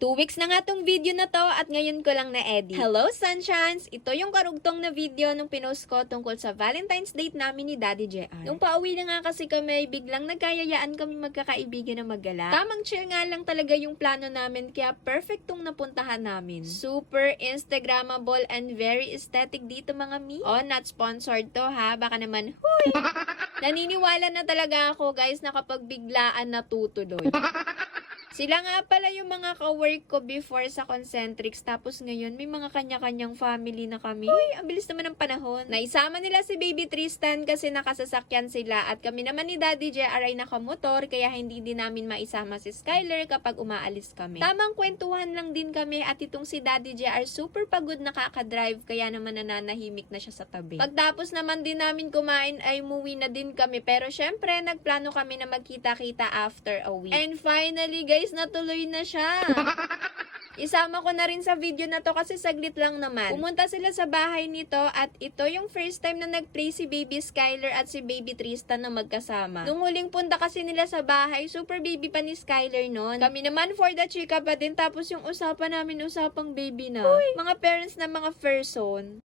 2 weeks na nga tong video na to at ngayon ko lang na-edit. Hello, Sunshines! Ito yung karugtong na video nung pinost ko tungkol sa Valentine's date namin ni Daddy JR. Nung pauwi na nga kasi kami, biglang nagkayayaan kami magkakaibigan na maggala. Tamang chill nga lang talaga yung plano namin kaya perfect tong napuntahan namin. Super Instagrammable and very aesthetic dito mga mi. Oh, not sponsored to ha. Baka naman, huy! Naniniwala na talaga ako guys na kapag biglaan natutuloy. Sila nga pala yung mga ka-work ko before sa Concentrix. Tapos ngayon, may mga kanya-kanyang family na kami. Uy, ang bilis naman ng panahon. Naisama nila si Baby Tristan kasi nakasasakyan sila. At kami naman ni Daddy JR ay nakamotor. Kaya hindi din namin maisama si Skyler kapag umaalis kami. Tamang kwentuhan lang din kami. At itong si Daddy JR super pagod nakaka-drive. Kaya naman nananahimik na siya sa tabi. Pagtapos naman din namin kumain ay umuwi na din kami. Pero syempre, nagplano kami na magkita-kita after a week. And finally, guys, natuloy na siya. Isama ko na rin sa video na to kasi saglit lang naman. Pumunta sila sa bahay nito at ito yung first time na nag-play si Baby Skyler at si Baby Tristan na magkasama. Nung huling punta kasi nila sa bahay, super baby pa ni Skyler noon. Kami naman for the chika pa din tapos yung usapan namin usapang baby na. Uy, mga parents na mga person.